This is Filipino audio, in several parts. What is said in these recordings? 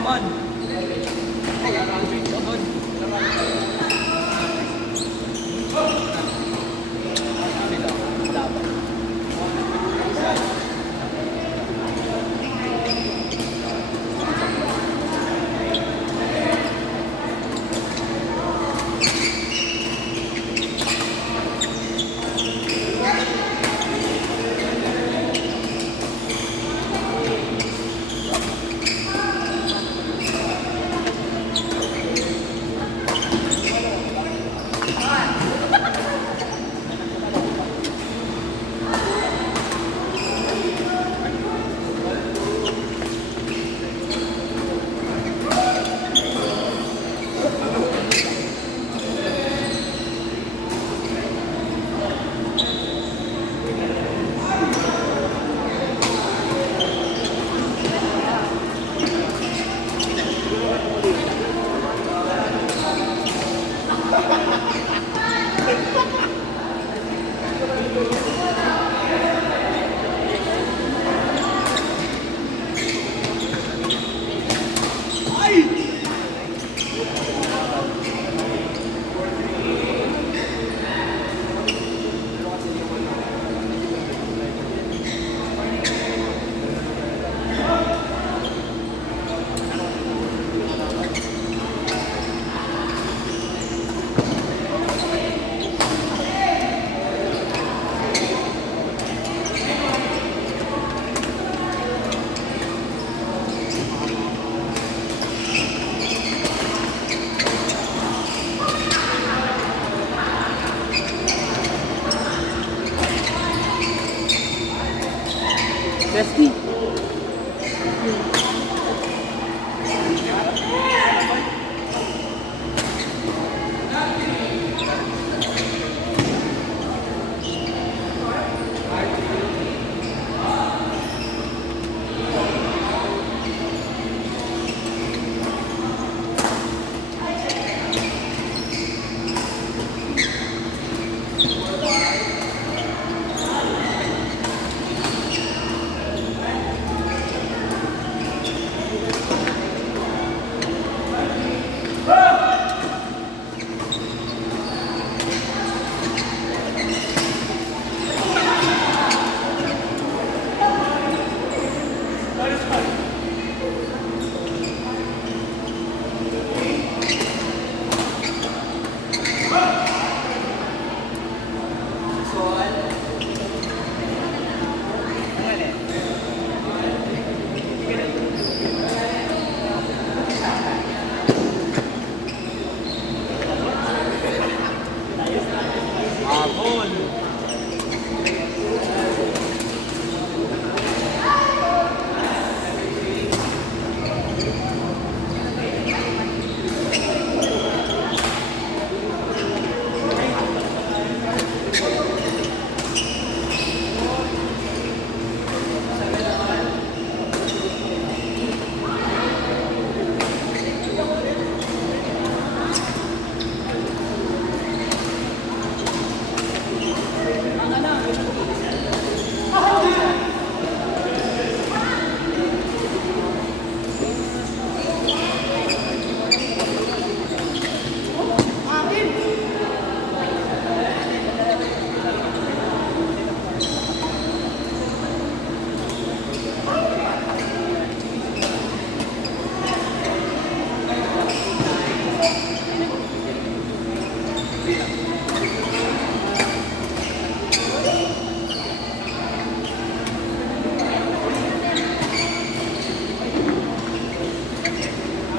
naman. Naman. Bestie.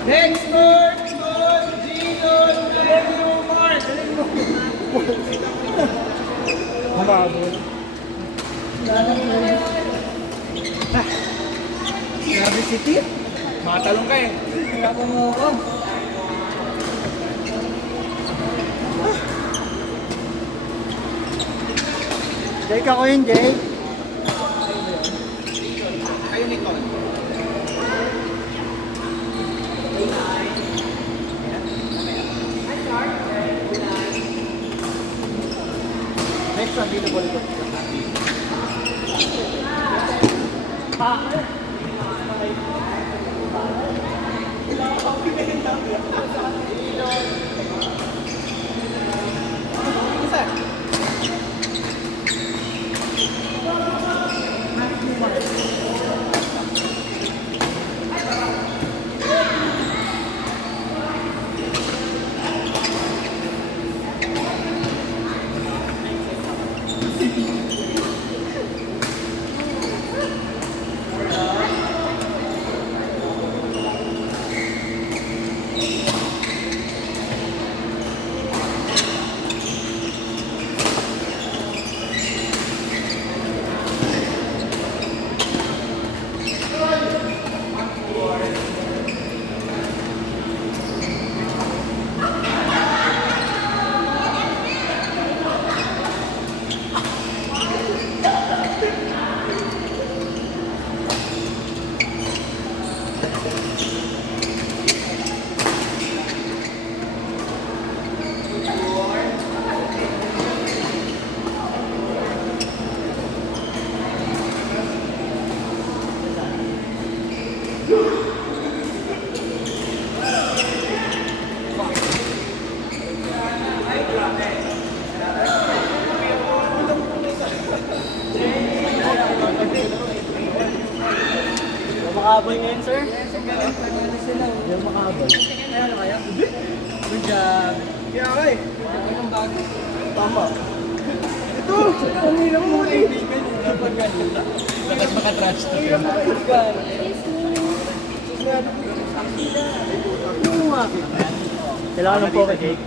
Next Lord, Lord, Ginon, galing mo, Mark, galing mo. Humabol. Grabe si Tip. Matalong ka eh. Ako mo ako. Jake ako yun, Jake. Kayo nito. Next one, dito ball ko. makahabol ngayon, sir? Hindi makahabol. Kaya na kaya? Hindi. Good job. Kaya ka eh. Tama. Ito! Ang hirap mo eh. Dapat makatrash to. Kailangan ng pocket cake.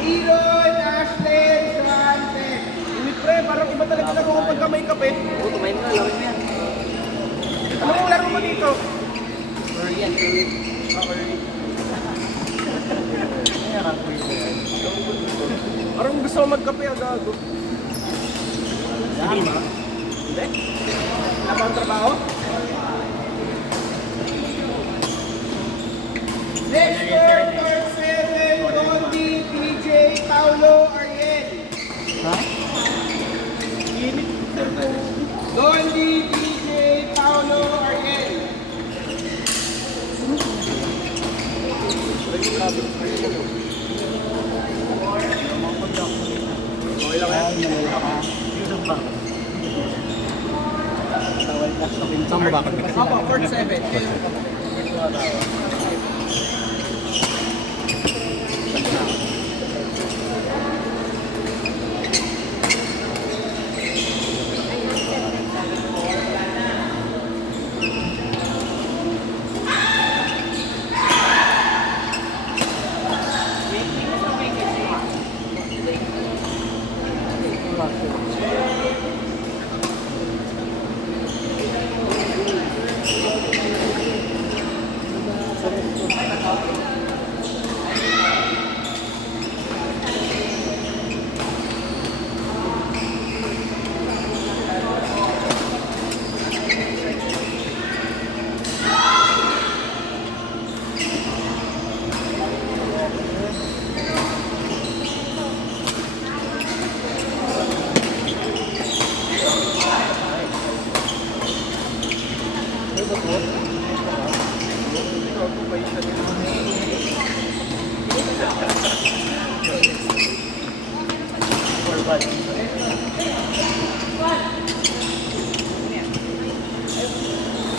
Iron, Ashley, Joante. Hindi pre, parang iba talaga laro ko pagka may kape. Oo, kumain mo na. Lawin mo yan. Anong laro mo dito? Korean. Parang gusto ko magkape agago. Hindi ba? Hindi? Wala pa ang trabaho? Next court, court 7, Dondi, PJ, Paulo, Ariel. Ha? Dondi, PJ, Paulo, Ariel. Okay lang yan? Yusuf ba? Saan mo ba kami? Opo, court 7.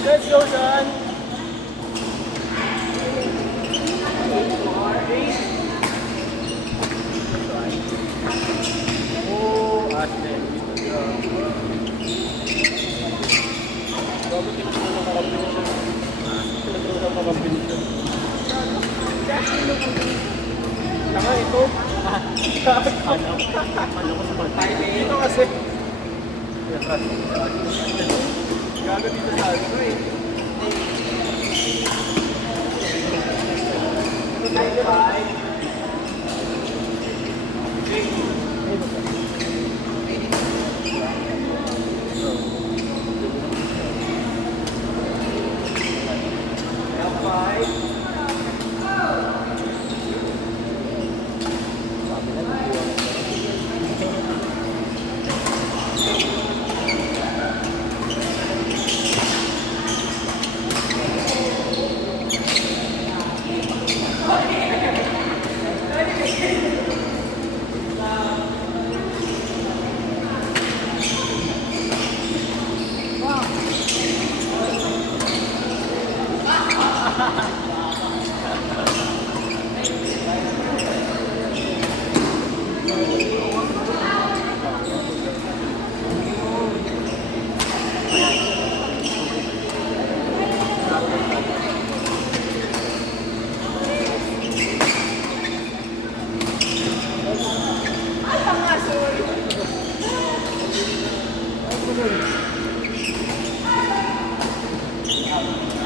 Let's go, Sean. Oh, Ashley. Bago tinutulong ng makapinisan. Tinutulong ng makapinisan. Saka ito. Ito kasi. Gago dito sa ano eh.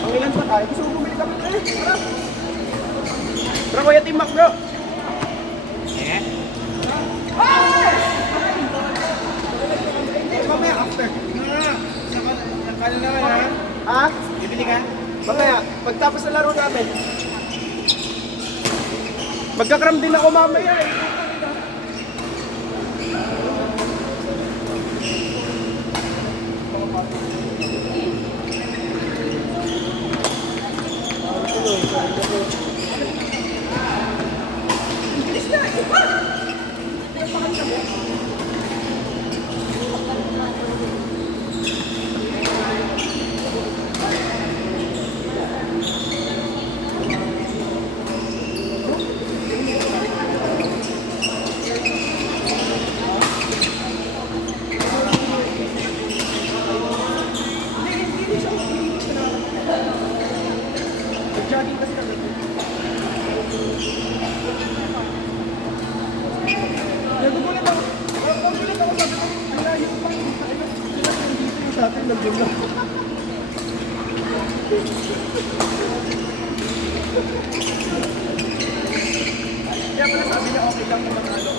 Ang ilan pa tayo? Gusto mo bumili kami na eh. Tara. Tara, Kuya Tim Mac, bro. Mamaya after. Kala na ha? Ha? Bibili ka? Mamaya, pagtapos na laro namin. Magkakram din ako mamaya eh. Jogging kasi kami. Nagugulat ako. Nagugulat ako sabi ko, malayo pa. Dito yung sa atin, nag-gym lang. Kaya pala sabi niya okay lang naman ano.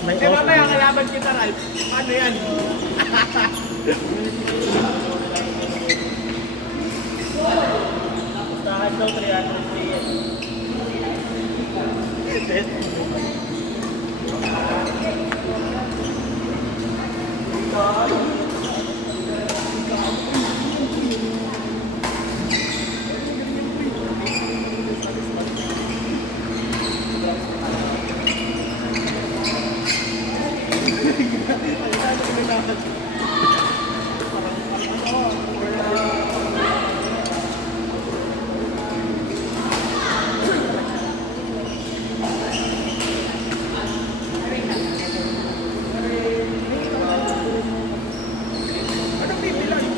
May Eh mamaya kalaban kita, Ralph. Ano yan? Pustahan daw 300 yan. Anong pipila yun?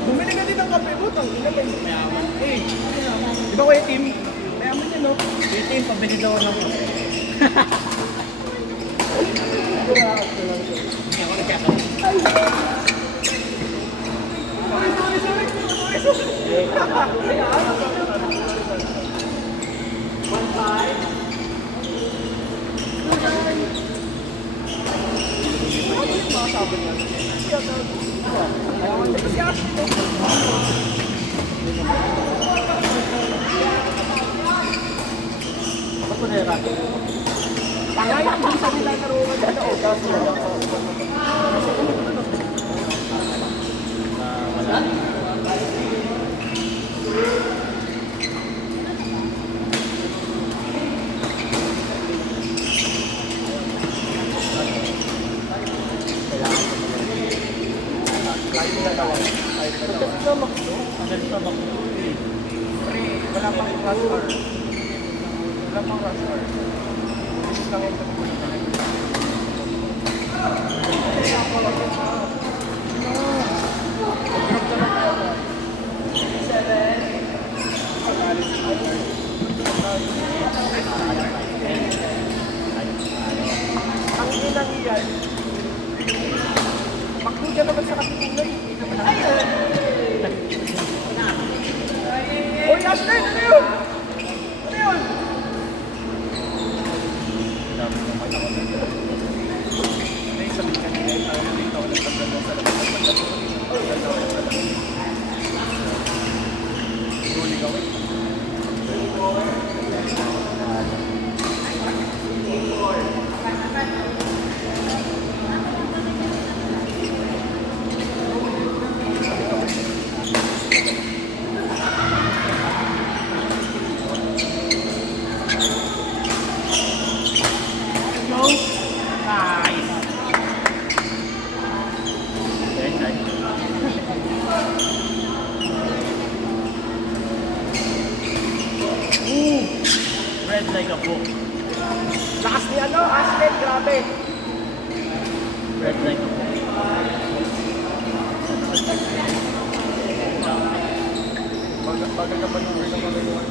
Bumili ka din ng kape mo, tang ina may mayaman. Eh, di ba kuya Tim? Mayaman yan, no? Dito yung pabili daw ng Ako nagkakalit. Pangalan din sa nila naroon dyan na otas. Wala pang rush hour. Wala pang rush hour. Bilis lang yung ang inang iyan. Maklugan naman sa katipunay. Oy, Ashley! Ano yun? Ano yun? May sabi ka niya, nakita ko ng tanda sa labas ng pagkatuloy. Ruling away. Red like a book. Lakas ni ano, Ashley, grabe. Red like a book. Bagal ka maneuver ng mga yun.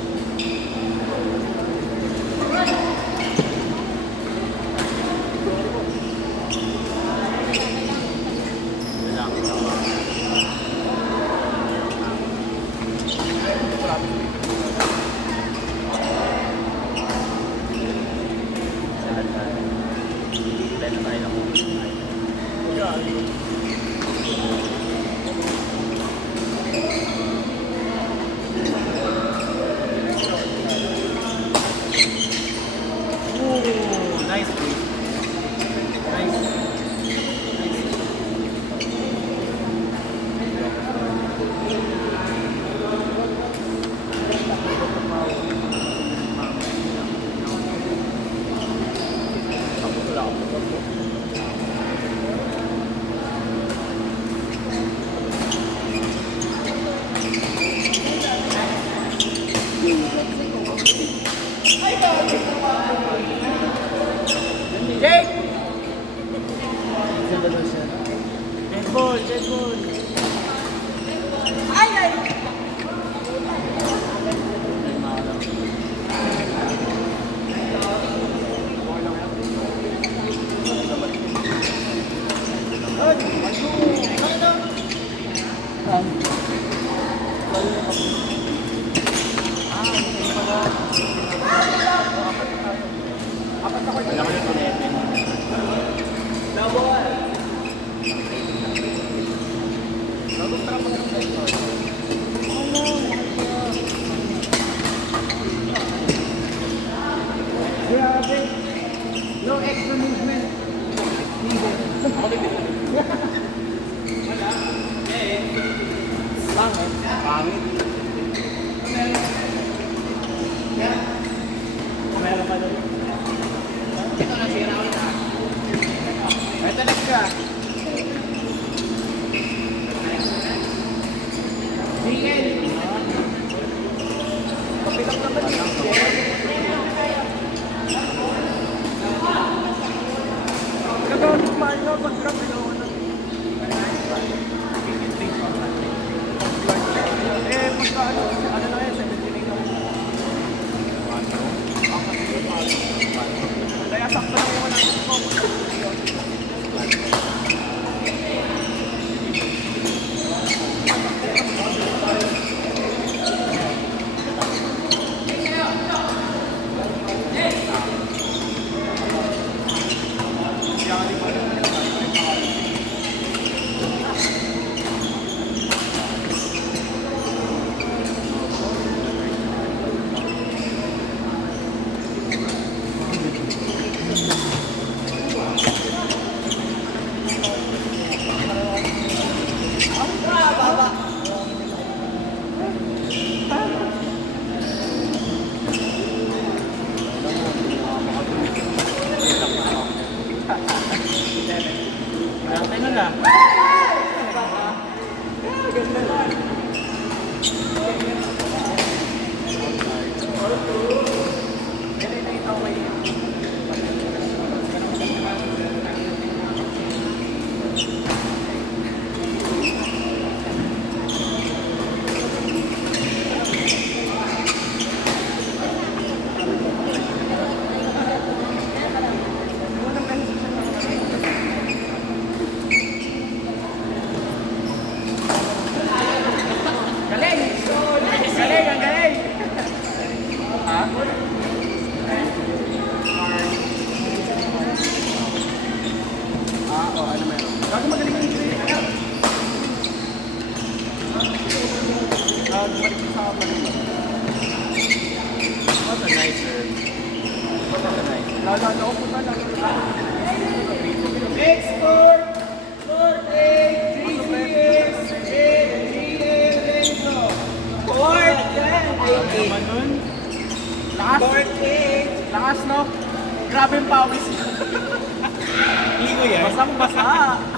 Pangit. Meron pa doon. Ito na, sira ulit ah. Ito na siya. Bingin. Kapilang naman yun. Nagawin man nyo, pag-grab nyo. Pagka ano na yan, 17 na. Kaya sakto lang yung natin po. Ano na? Galing! Galing, ang galing! Ha? Oo, ano meron? Bago magaling ang trip. Bumalik sa kapal. What a nice serve. What a nice. Lalala ko pa lang. Export! Export! Lakas no? Grabe yung pawis. Ligo yan. Basang basa.